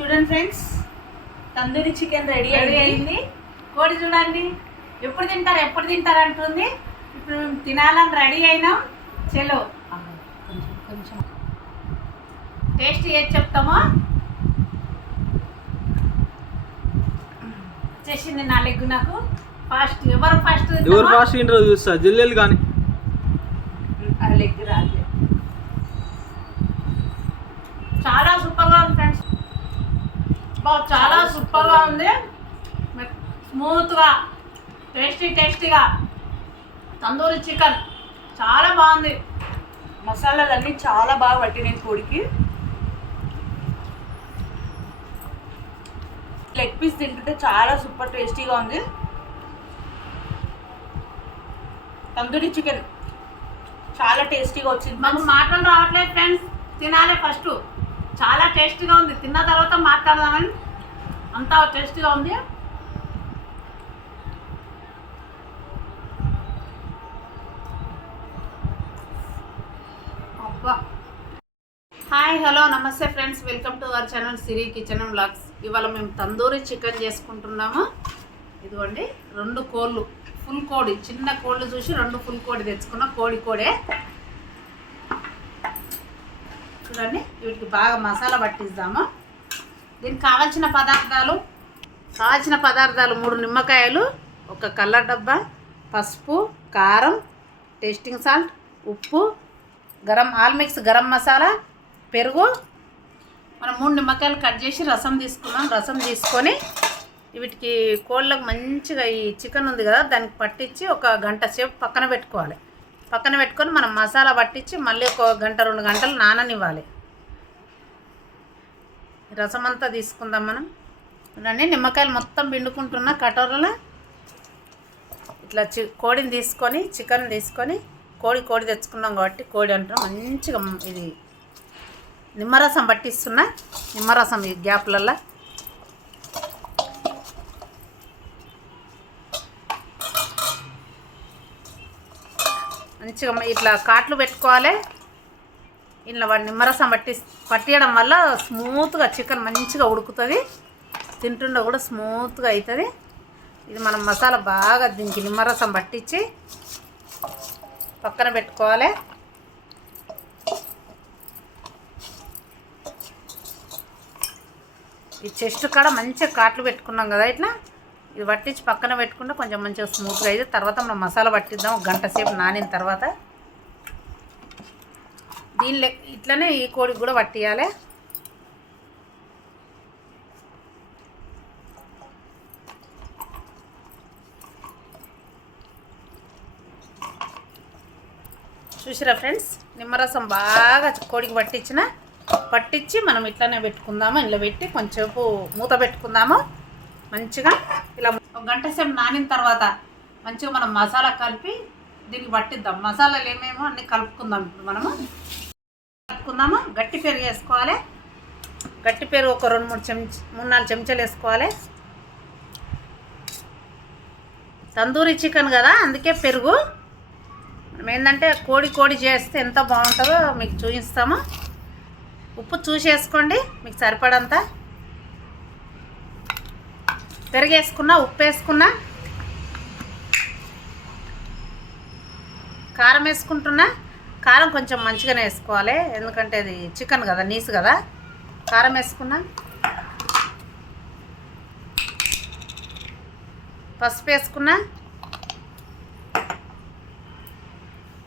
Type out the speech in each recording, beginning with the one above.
చూడండి friends tandoori chicken ready అయింది కోడి చూడండి. ఎప్పుడు తింటారు ఎప్పుడు తింటారు అంటుంది. ఇప్పుడు తినాలని రెడీ అయినాం. చలో. కొంచెం కొంచెం టేస్ట్ ఏది చెప్తామో? వచ్చేసింది నా లెగ్ నాకు. ఫాస్ట్ ఎవరు ఫాస్ట్ ఎవరు ఫాస్ట్ ఇంటర్వ్యూ చూస్తా జిల్లెలు కానీ ఆ లెగ్ రాలేదు చాలా సూపర్గా ఉంది ఫ్రెండ్స్ బా చాలా సూపర్గా ఉంది. స్మూత్గా టేస్టీ టేస్టీగా. తందూరి చికెన్ చాలా బాగుంది. మసాలాలన్నీ చాలా బాగా పట్టినాయి కోడికి. లెగ్ పీస్ తింటుంటే చాలా సూపర్ టేస్టీగా ఉంది. తందూరి చికెన్ చాలా టేస్టీగా వచ్చింది మాకు మాటలు రావట్లేదు ఫ్రెండ్స్ తినాలి ఫస్ట్ చాలా టేస్టీగా ఉంది. తిన్న తర్వాత మాట్లాడదామని అంతా టేస్ట్గా ఉంది. అబ్బా. హాయ్ హలో నమస్తే friends. Welcome to our channel Siri kitchen blogs ఇవాళ మేము తందూరి చికెన్ చేసుకుంటున్నాము. ఇదిగోండి రెండు కోళ్ళు ఫుల్ కోడి చిన్న కోళ్ళు చూసి రెండు ఫుల్ కోడి తెచ్చుకున్నాం కోడి కోడే. చూడండి వీటికి బాగా మసాలా పట్టిద్దాము. దీనికి కావాల్సిన పదార్థాలు కావాల్సిన పదార్థాలు మూడు నిమ్మకాయలు ఒక కలర్ డబ్బా పసుపు కారం టేస్టింగ్ సాల్ట్ ఉప్పు గరం ఆల్మిక్స్ గరం మసాలా పెరుగు. మనం మూడు నిమ్మకాయలు కట్ చేసి రసం తీసుకున్నాం. రసం తీసుకొని వీటికి కోళ్ళకు మంచిగా ఈ చికెన్ ఉంది కదా దానికి పట్టించి ఒక గంట సేపు పక్కన పెట్టుకోవాలి. పక్కన పెట్టుకొని మనం మసాలా పట్టించి మళ్ళీ ఒక గంట రెండు గంటలు నాననివ్వాలి. రసం అంతా తీసుకుందాం మనం. రండి నిమ్మకాయలు మొత్తం పిండుకుంటున్న కటోరలో. ఇట్లా చి కోడిని తీసుకొని చికెన్ తీసుకొని కోడి కోడి తెచ్చుకున్నాం కాబట్టి కోడి అంటాం మంచిగా ఇది నిమ్మరసం పట్టిస్తున్నా. నిమ్మరసం ఈ గ్యాప్లల్లో. మంచిగా ఇట్లా కాట్లు పెట్టుకోవాలి. ఇట్లా వాడు నిమ్మరసం పట్టి పట్టియడం వల్ల స్మూత్గా చికెన్ మంచిగా ఉడుకుతుంది. తింటుండే కూడా స్మూత్గా అవుతుంది ఇది మనం మసాలా బాగా దీనికి నిమ్మరసం పట్టించి పక్కన పెట్టుకోవాలి. ఈ చెస్ట్ కాడ మంచిగా కాట్లు పెట్టుకున్నాం కదా ఇట్లా. ఇది పట్టించి పక్కన పెట్టుకుంటే కొంచెం మంచిగా స్మూత్గా అయితే తర్వాత మనం మసాలా పట్టిద్దాం. గంట సేపు నానిన తర్వాత దీనిలో ఇట్లనే ఈ కోడికి కూడా పట్టియాలి. చూసిరా ఫ్రెండ్స్? నిమ్మరసం బాగా కోడికి పట్టించిన. పట్టించి మనం ఇట్లానే పెట్టుకుందాము. ఇంట్లో పెట్టి కొంచెంసేపు మూత పెట్టుకుందాము. మంచిగా ఇలా ఒక గంట సేపు నానిన తర్వాత మంచిగా మనం మసాలా కలిపి దీనికి పట్టిద్దాం. మసాలాలు ఏమేమో అన్నీ కలుపుకుందాం ఇప్పుడు మనము. కలుపుకుందాము గట్టి పెరుగు వేసుకోవాలి. గట్టి పెరుగు ఒక రెండు మూడు చెంచ మూడు నాలుగు చెంచాలు వేసుకోవాలి. తందూరి చికెన్ కదా అందుకే పెరుగు. మనం ఏంటంటే కోడి కోడి చేస్తే ఎంత బాగుంటుందో మీకు చూపిస్తాము. ఉప్పు చూసేసుకోండి మీకు సరిపడంత. పెరిగేసుకున్నా ఉప్పు వేసుకున్నా కారం వేసుకుంటున్నా. కారం కొంచెం మంచిగానే వేసుకోవాలి. ఎందుకంటే అది చికెన్ కదా నీసు కదా. కారం వేసుకున్నా. పసుపు వేసుకున్నా.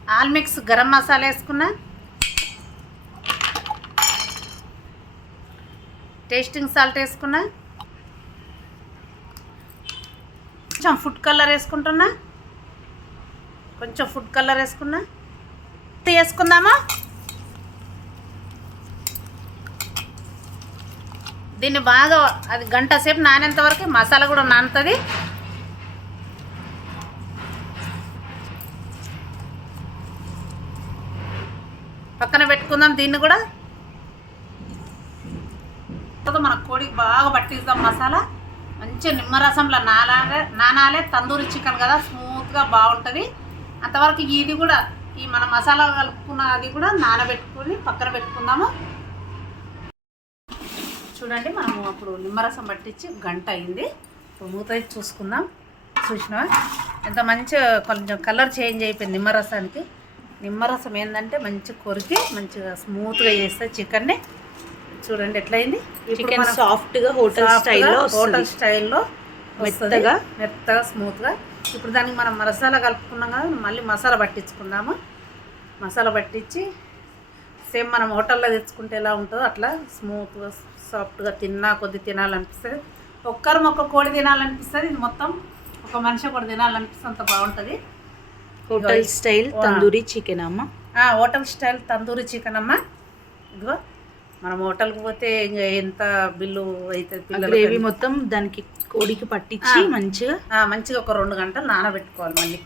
ఆల్ మిక్స్ గరం మసాలా వేసుకున్నా. టేస్టింగ్ సాల్ట్ వేసుకున్నా. కొంచెం ఫుడ్ కలర్ వేసుకుంటున్నా. కొంచెం ఫుడ్ కలర్ వేసుకున్నా. వేసుకుందామా దీన్ని బాగా అది గంట సేపు నానేంత వరకు మసాలా కూడా నానుతుంది. పక్కన పెట్టుకుందాం దీన్ని కూడా. మన కోడికి బాగా పట్టిస్తాం మసాలా. మంచిగా నిమ్మరసంలో నానాలే నానాలే. తందూరి చికెన్ కదా స్మూత్గా బాగుంటుంది. అంతవరకు ఇది కూడా ఈ మన మసాలా కలుపుకున్న అది కూడా నానబెట్టుకొని పక్కన పెట్టుకుందాము. చూడండి మనము అప్పుడు నిమ్మరసం పట్టించి గంట అయింది. ఇప్పుడు మూత చూసుకుందాం. చూసినా ఎంత మంచిగా కొంచెం కలర్ చేంజ్ అయిపోయింది నిమ్మరసానికి. నిమ్మరసం ఏంటంటే మంచి కొరికి మంచిగా స్మూత్గా చేస్తే చికెన్ని చూడండి ఎట్లయింది? చికెన్ మనం సాఫ్ట్గా హోటల్ సాఫ్ట్గా స్టైల్లో హోటల్ స్టైల్లో మెత్తగా. మెత్తగా. మెత్తగా స్మూత్గా ఇప్పుడు దానికి మనం మసాలా కలుపుకున్నాం కదా మళ్ళీ మసాలా పట్టించుకుందాము. మసాలా పట్టించి సేమ్ మనం హోటల్లో తెచ్చుకుంటే ఎలా ఉంటుందో అట్లా స్మూత్గా సాఫ్ట్గా తిన్నా కొద్ది తినాలనిపిస్తుంది. ఒక్కరు ఒక కోడి తినాలనిపిస్తుంది ఇది మొత్తం ఒక మనిషి ఒకటి తినాలనిపిస్తుంది అంత బాగుంటుంది. Hotel style. తందూరి చికెన్ అమ్మ. హోటల్ స్టైల్ తందూరి చికెన్ అమ్మ. ఇదిగో. మనం హోటల్కి పోతే ఇంకా ఎంత బిల్లు అవుతుంది గ్రేవీ మొత్తం దానికి కోడికి పట్టించి. మంచిగా? మంచిగా ఒక రెండు గంటలు నానబెట్టుకోవాలి మళ్ళీ.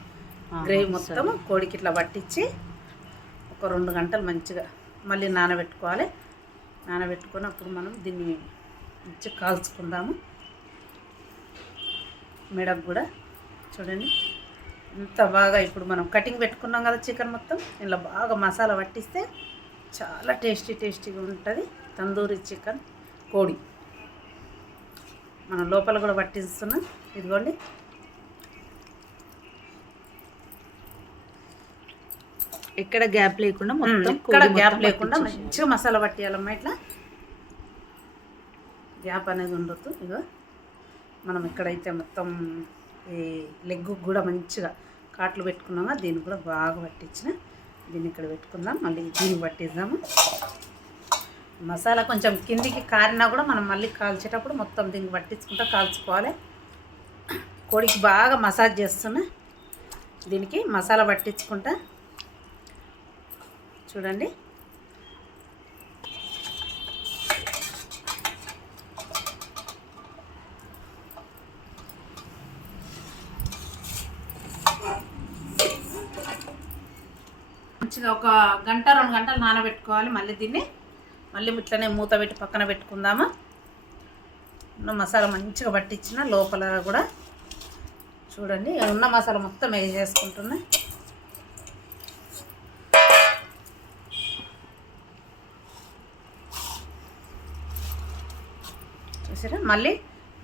గ్రేవీ మొత్తం కోడికి ఇట్లా పట్టించి ఒక రెండు గంటలు మంచిగా మళ్ళీ నానబెట్టుకోవాలి. నానబెట్టుకొని అప్పుడు మనం దీన్ని మంచిగా కాల్చుకుందాము. మెడకు కూడా చూడండి. ఇంత బాగా ఇప్పుడు మనం కటింగ్ పెట్టుకున్నాం కదా చికెన్ మొత్తం. ఇలా బాగా మసాలా పట్టిస్తే చాలా టేస్టీ టేస్టీగా ఉంటుంది. తందూరి చికెన్ కోడి. మనం లోపల కూడా పట్టిస్తున్నాం. ఇదిగోండి. ఎక్కడ గ్యాప్ లేకుండా మొత్తం ఇక్కడ కోడి గ్యాప్ లేకుండా. మంచిగా మసాలా పట్టియాలమ్మా ఇట్లా. గ్యాప్ అనేది ఉండొద్దు. ఇగో మనం ఇక్కడైతే మొత్తం ఈ లెగ్ కూడా మంచిగా కాట్లు పెట్టుకున్నామా దీన్ని కూడా బాగా పట్టించిన. దీన్ని ఇక్కడ పెట్టుకుందాం. మళ్ళీ దీన్ని పట్టిద్దాము. మసాలా కొంచెం కిందికి కారినా కూడా మనం మళ్ళీ కాల్చేటప్పుడు మొత్తం దీన్ని పట్టించుకుంటా కాల్చుకోవాలి. కోడికి బాగా మసాజ్ చేస్తున్నా. దీనికి మసాలా పట్టించుకుంటా. చూడండి. మంచిగా ఒక గంట రెండు గంటలు నానబెట్టుకోవాలి. మళ్ళీ దీన్ని మళ్ళీ ఇట్లనే మూత పెట్టి పక్కన పెట్టుకుందాము? ఉన్న మసాలా మంచిగా పట్టించిన లోపల కూడా చూడండి. ఉన్న మసాలా మొత్తం వేసేసుకుంటున్నా చూసారా? మళ్ళీ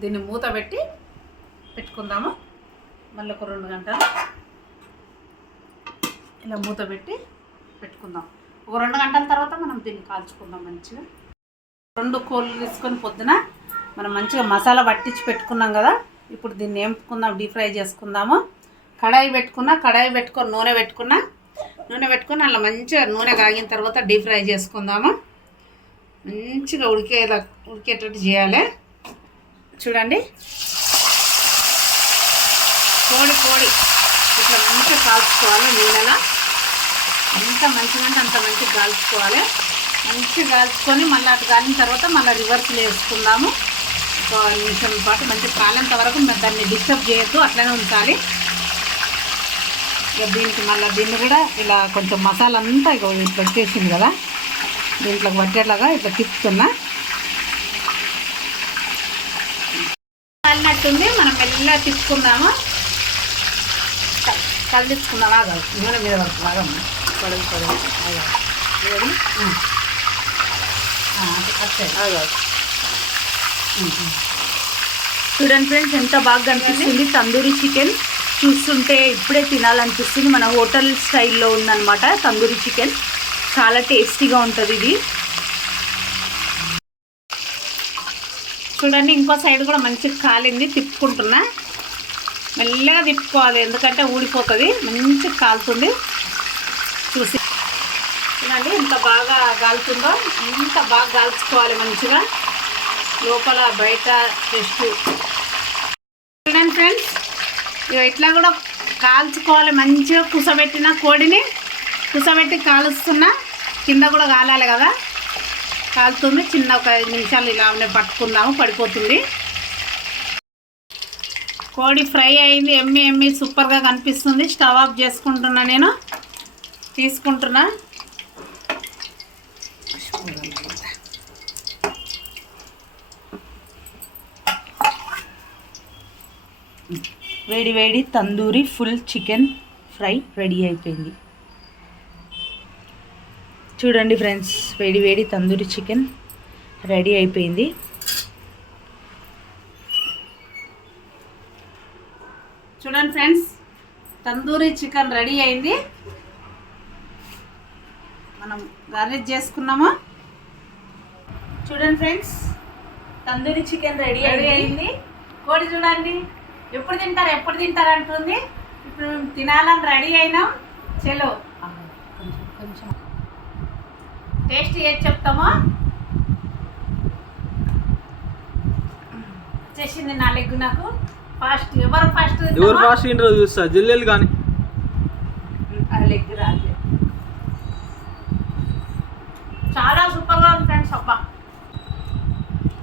దీన్ని మూత పెట్టి పెట్టుకుందాము? మళ్ళీ ఒక రెండు గంటలు. ఇలా మూత పెట్టి పెట్టుకుందాం. ఒక రెండు గంటల తర్వాత మనం దీన్ని కాల్చుకుందాం మంచిగా. రెండు కోళ్ళు తీసుకొని పొద్దున మనం మంచిగా మసాలా పట్టించి పెట్టుకున్నాం కదా ఇప్పుడు దీన్ని ఏంపుకుందాం డీప్ ఫ్రై చేసుకుందాము. కడాయి పెట్టుకున్నా కడాయి పెట్టుకొని నూనె పెట్టుకున్నా నూనె పెట్టుకొని అలా మంచిగా నూనె కాగిన తర్వాత డీప్ ఫ్రై చేసుకుందాము. మంచిగా ఉడికేలా ఉడికేటట్టు చేయాలి. చూడండి. కోడి కోడి. ఇట్లా మంచిగా కాల్చుకోవాలి నీళ్ళలో. ఎంత మంచిగా అంటే అంత మంచిగా కాల్చుకోవాలి. మంచిగా కాల్చుకొని మళ్ళీ అటు కాలిన తర్వాత మళ్ళీ రివర్స్లో వేసుకుందాము. ఒక నిమిషం పాటు మంచిగా కాలేంత వరకు దాన్ని డిస్టర్బ్ చేయొద్దు అట్లనే ఉంచాలి. ఇక దీనికి మళ్ళీ దీన్ని కూడా ఇలా కొంచెం మసాలా అంతా ఇక ఇట్లా వచ్చేసింది కదా. దీంట్లో పట్టేట్లాగా ఇట్లా తిప్పుతున్నా. కాలినట్టుంది మనం మెల్లగా తిప్పుకుందాము. క- కదిలించుకుందామా నూనె మీద వరకు ఆగమ్మా పడదు పడదు. చూడండి ఫ్రెండ్స్ ఎంత బాగా కనిపిస్తుంది తందూరి చికెన్. చూస్తుంటే ఇప్పుడే తినాలనిపిస్తుంది. మన హోటల్ స్టైల్లో ఉందన్నమాట తందూరి చికెన్. చాలా టేస్టీగా ఉంటుంది ఇది. చూడండి ఇంకో సైడ్ కూడా మంచిగా కాలింది. తిప్పుకుంటున్నా. మెల్లగా తిప్పుకోవాలి ఎందుకంటే ఊడిపోతుంది. మంచిగా కాలుతుంది. చూసి. చూడండి ఎంత బాగా కాలుతుందో ఎంత బాగా కాల్చుకోవాలి మంచిగా. లోపల బయట టెస్ట్ చూడండి ఫ్రెండ్స్ ఇవి ఇట్లా కూడా కాల్చుకోవాలి. మంచిగా కుసబెట్టిన కోడిని కుసబెట్టి కాలుస్తున్నా కింద కూడా కాలాలి కదా. కాలుతుంది చిన్న ఒక ఐదు నిమిషాలు ఇలానే పట్టుకుందాము పడిపోతుంది. కోడి ఫ్రై అయింది ఎమ్మి ఎమ్మి సూపర్గా కనిపిస్తుంది. స్టవ్ ఆఫ్ చేసుకుంటున్నా నేను. తీసుకుంటున్నా. వేడి వేడి tandoori full chicken fry ready అయిపోయింది. చూడండి ఫ్రెండ్స్ వేడి వేడి తందూరి చికెన్ రెడీ అయిపోయింది. చూడండి ఫ్రెండ్స్ తందూరి చికెన్ రెడీ అయింది. మనం గార్నిష్ చేసుకున్నాము? చూడండి ఫ్రెండ్స్ తందూరి చికెన్ రెడీ అయింది కోడి చూడండి ఎప్పుడు తింటారు ఎప్పుడు తింటారు అంటుంది. ఇప్పుడు మేము తినాలని రెడీ అయినాం. చలో. కొంచెం కొంచెం టేస్ట్ ఏది చెప్తామో? వచ్చేసింది నా లెగ్ నాకు. ఫాస్ట్ ఎవరు ఫాస్ట్ ఎవరు ఫాస్ట్ చూస్తా జిల్లెలు కానీ. లెగ్ రాలేదు చాలా సూపర్గా ఉంది ఫ్రెండ్స్ అబ్బా.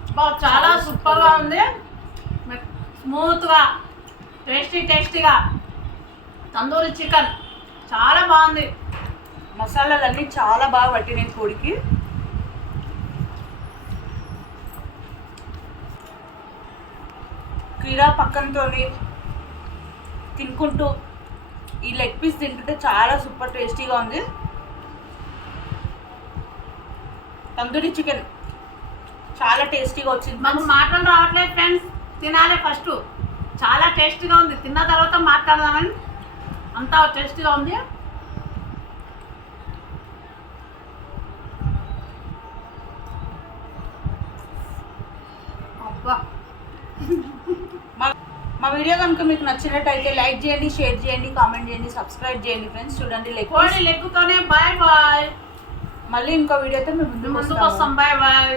అబ్బా, చాలా సూపర్గా ఉంది. స్మూత్గా టేస్టీ టేస్టీగా. తందూరి చికెన్ చాలా బాగుంది. మసాలాలన్నీ చాలా బాగా పట్టినాయి కోడికి. కీరా పక్కనతో తినుకుంటూ ఈ లెగ్ పీస్ తింటుంటే చాలా సూపర్ టేస్టీగా ఉంది. తందూరి చికెన్. చాలా టేస్టీగా వచ్చింది మాకు మాటలు రావట్లేదు ఫ్రెండ్స్ తినాలి ఫస్ట్ చాలా టేస్టీగా ఉంది. తిన్న తర్వాత మాట్లాడదామని అంతా టేస్టీగా ఉంది. అబ్బా. మా వీడియో కనుక మీకు నచ్చినట్టయితే లైక్ చేయండి షేర్ చేయండి కామెంట్ చేయండి సబ్స్క్రైబ్ చేయండి ఫ్రెండ్స్ చూడండి లెగ్ కోడి లెగ్గుతోనే బాయ్ బాయ్. మళ్ళీ ఇంకో వీడియోతో మేము ముందుకు వస్తాం. Bye bye